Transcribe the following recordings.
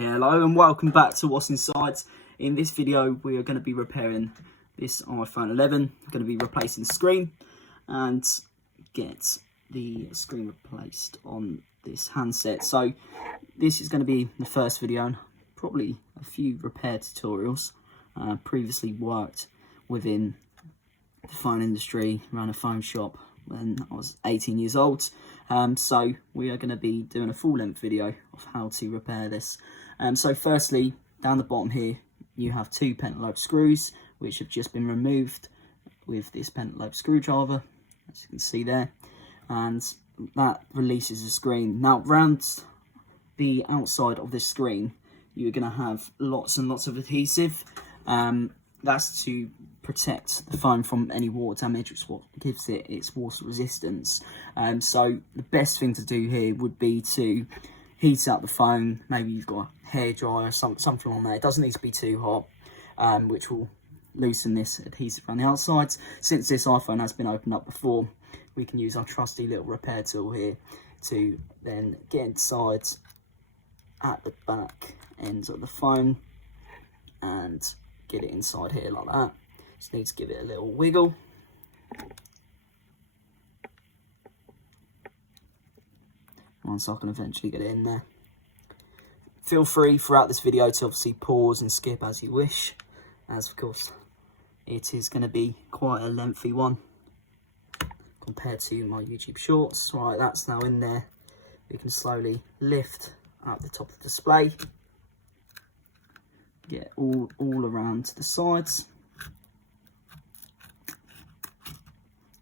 Hello and welcome back to What's Inside. In this video we are going to be repairing this iPhone 11. I'm going to be replacing the screen and get the screen replaced on this handset. So this is going to be the first video and probably a few repair tutorials. Previously worked within the phone industry, ran a phone shop when I was 18 years old. So we are going to be doing a full-length video of how to repair this. So firstly, down the bottom here, you have two pentalobe screws, which have just been removed with this pentalobe screwdriver, as you can see there, and that releases the screen. Now, around the outside of this screen, you're going to have lots and lots of adhesive. That's to protect the phone from any water damage, which is what gives it its water resistance. So the best thing to do here would be to heat up the phone. Maybe you've got a hairdryer, something on there. It doesn't need to be too hot, which will loosen this adhesive around the outsides. Since this iPhone has been opened up before, we can use our trusty little repair tool here to then get inside at the back ends of the phone and get it inside here like that. Just need to give it a little wiggle. Once I can eventually get it in there. Feel free throughout this video to obviously pause and skip as you wish, as of course it is going to be quite a lengthy one compared to my YouTube shorts. Right, that's now in there. We can slowly lift up the top of the display, get all around the sides,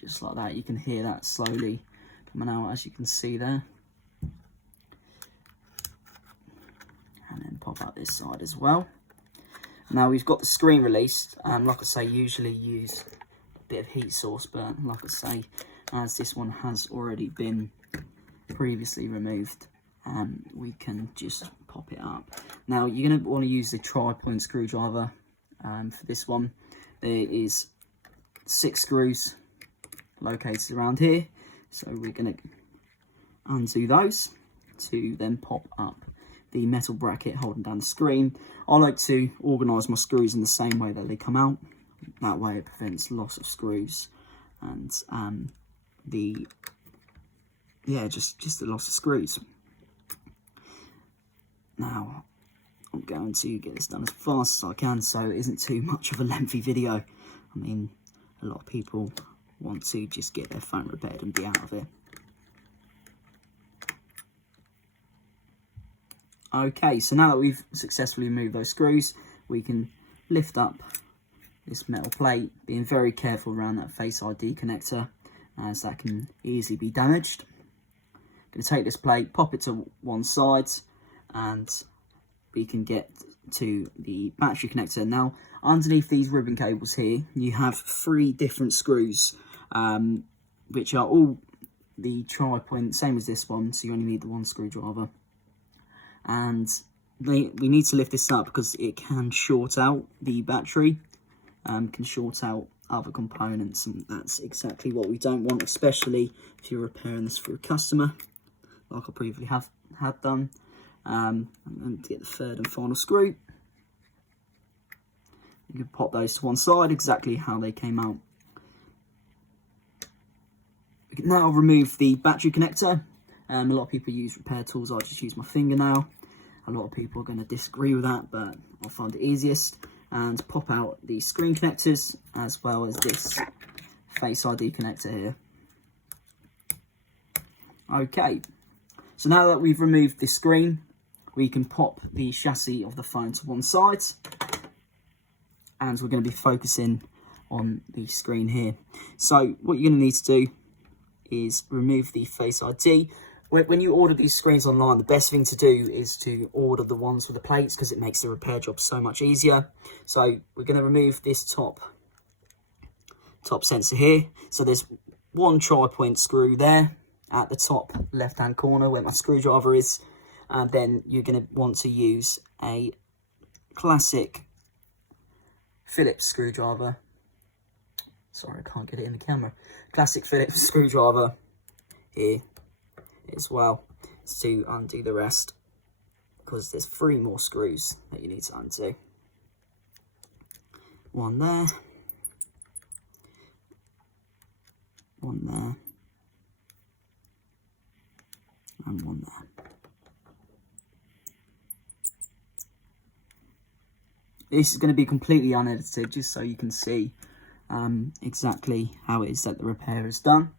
just like that. You can hear that slowly coming out, as you can see there. And then pop out this side as well. Now we've got the screen released. Like I say, usually use a bit of heat source, but like I say, as this one has already been previously removed, we can just pop it up. Now you're going to want to use the tri-point screwdriver for this one. There is 6 screws located around here, so we're going to undo those to then pop up the metal bracket holding down the screen. I like to organise my screws in the same way that they come out. That way it prevents loss of screws and just the loss of screws. Now I'm going to get this done as fast as I can so it isn't too much of a lengthy video. I mean, a lot of people want to just get their phone repaired and be out of it. Okay, so now that we've successfully removed those screws, we can lift up this metal plate, being very careful around that Face ID connector, as that can easily be damaged. I'm going to take this plate, pop it to one side, and we can get to the battery connector. Now, underneath these ribbon cables here, you have 3 different screws, which are all the tri-point, same as this one, so you only need the one screwdriver. And we need to lift this up because it can short out the battery, can short out other components, and that's exactly what we don't want, especially if you're repairing this for a customer, like I previously had done. And then to get the 3rd and final screw, you can pop those to one side exactly how they came out. We can now remove the battery connector. A lot of people use repair tools. I just use my finger now. A lot of people are going to disagree with that, but I find it easiest. And pop out the screen connectors as well as this Face ID connector here. Okay, so now that we've removed the screen, we can pop the chassis of the phone to one side, and we're going to be focusing on the screen here. So what you're going to need to do is remove the Face ID. When you order these screens online, the best thing to do is to order the ones with the plates, because it makes the repair job so much easier. So we're going to remove this top sensor here. So there's one tri-point screw there at the top left-hand corner where my screwdriver is. And then you're going to want to use a classic Phillips screwdriver. Sorry, I can't get it in the camera. Classic Phillips screwdriver here as well to undo the rest. because there's 3 more screws that you need to undo. One there, one there, and one there. This is going to be completely unedited, just so you can see exactly how it is that the repair is done.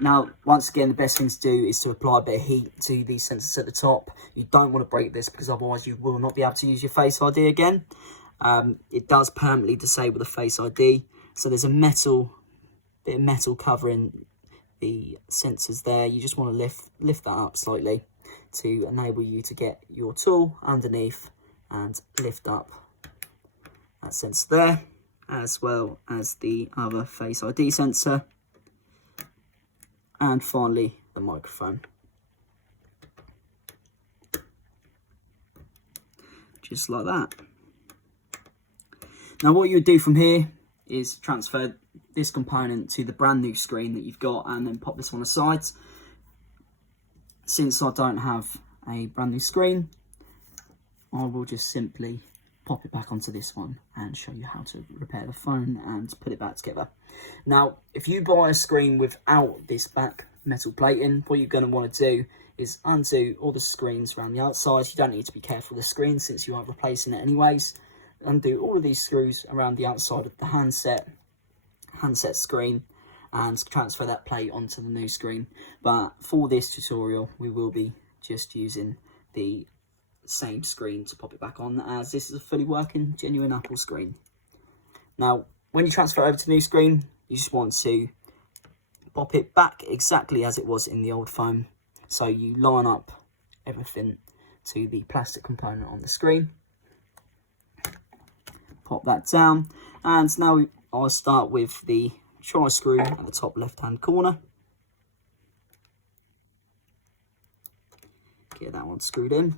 Now, once again, the best thing to do is to apply a bit of heat to these sensors at the top. You don't want to break this, because otherwise you will not be able to use your Face ID again. It does permanently disable the Face ID. So there's a bit of metal covering the sensors there. You just want to lift that up slightly to enable you to get your tool underneath and lift up that sensor there, as well as the other Face ID sensor, and finally the microphone. Just like that. Now what you would do from here is transfer this component to the brand new screen that you've got, and then pop this on the sides. Since I don't have a brand new screen, I will just simply pop it back onto this one and show you how to repair the phone and put it back together. Now, if you buy a screen without this back metal plating, what you're going to want to do is undo all the screens around the outside. You don't need to be careful with the screen since you are replacing it anyways. Undo all of these screws around the outside of the handset screen and transfer that plate onto the new screen. But for this tutorial, we will be just using the same screen to pop it back on, as this is a fully working genuine Apple screen. Now when you transfer over to the new screen, you just want to pop it back exactly as it was in the old phone, so you line up everything to the plastic component on the screen. Pop that down, and now I'll start with the tri screw at the top left hand corner. Get that one screwed in,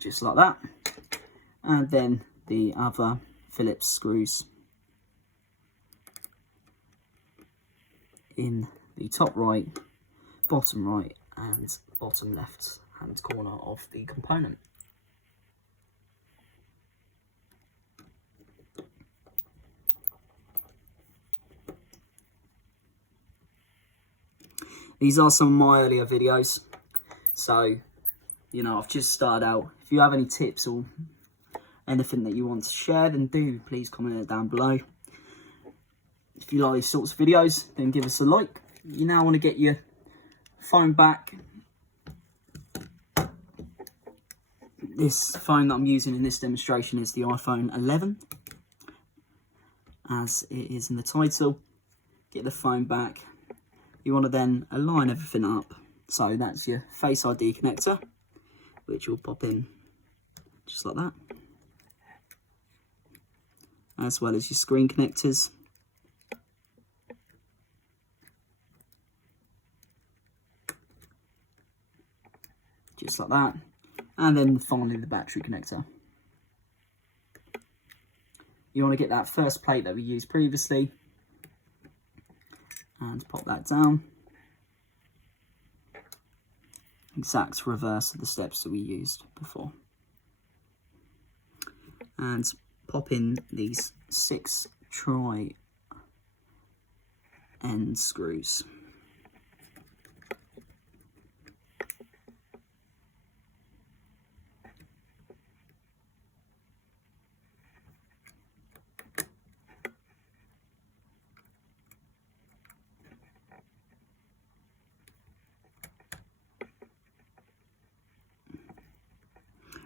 just like that, and then the other Phillips screws in the top right, bottom right, and bottom left hand corner of the component. These are some of my earlier videos, so you know, I've just started out. If you have any tips or anything that you want to share, then do please comment it down below. If you like these sorts of videos, then give us a like. You now want to get your phone back. This phone that I'm using in this demonstration is the iPhone 11, as it is in the title. Get the phone back. You want to then align everything up. So that's your Face ID connector, which will pop in just like that, as well as your screen connectors. Just like that. And then finally the battery connector. You want to get that first plate that we used previously and pop that down. Exact reverse of the steps that we used before. And pop in these 6 tri end screws.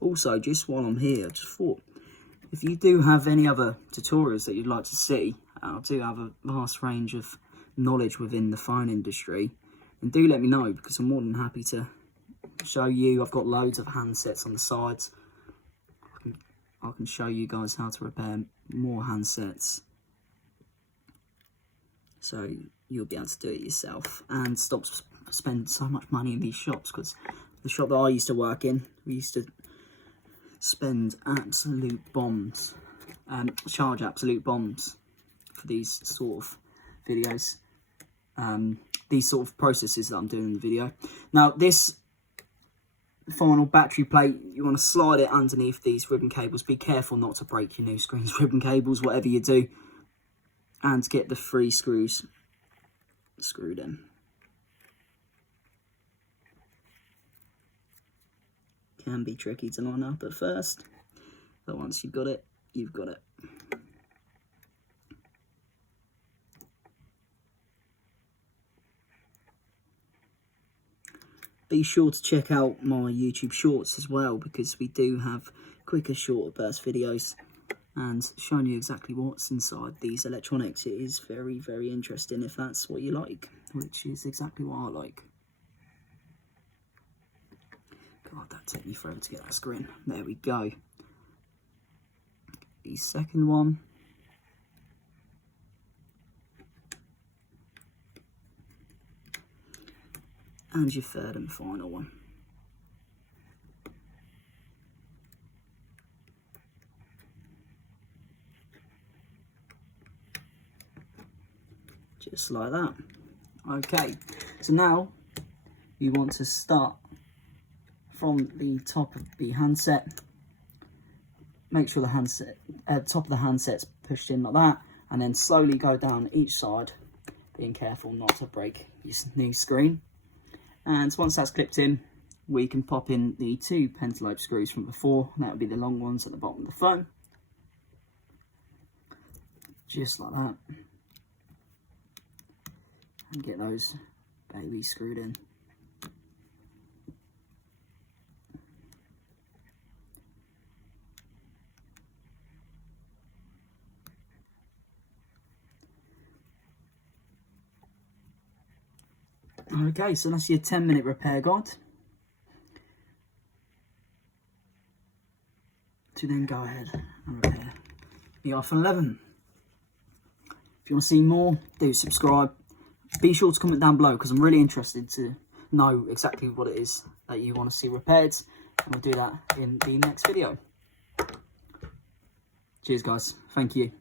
Also, just while I'm here, I just thought, if you do have any other tutorials that you'd like to see, I do have a vast range of knowledge within the phone industry, and do let me know, because I'm more than happy to show you. I've got loads of handsets on the sides. I can show you guys how to repair more handsets, so you'll be able to do it yourself and stop spending so much money in these shops. Because the shop that I used to work in, we used to spend absolute bombs, charge absolute bombs for these sort of videos, these sort of processes that I'm doing in the video. Now this final battery plate, you want to slide it underneath these ribbon cables. Be careful not to break your new screen's ribbon cables, whatever you do. And get the 3 screws screwed in. Can be tricky to line up at first, but once you've got it, you've got it. Be sure to check out my YouTube shorts as well, because we do have quicker, shorter burst videos and showing you exactly what's inside these electronics. It is very, very interesting if that's what you like, which is exactly what I like. God, that took me forever to get that screen. There we go. The second one. And your third and final one. Just like that. Okay, so now you want to start from the top of the handset. Make sure the handset, top of the handset's pushed in like that, and then slowly go down each side, being careful not to break your new screen. And once that's clipped in, we can pop in the 2 pentalobe screws from before. That would be the long ones at the bottom of the phone. Just like that. And get those babies screwed in. Okay, so that's your 10-minute repair guide. To then go ahead and repair the iPhone 11. If you want to see more, do subscribe. Be sure to comment down below, because I'm really interested to know exactly what it is that you want to see repaired. And we'll do that in the next video. Cheers guys, thank you.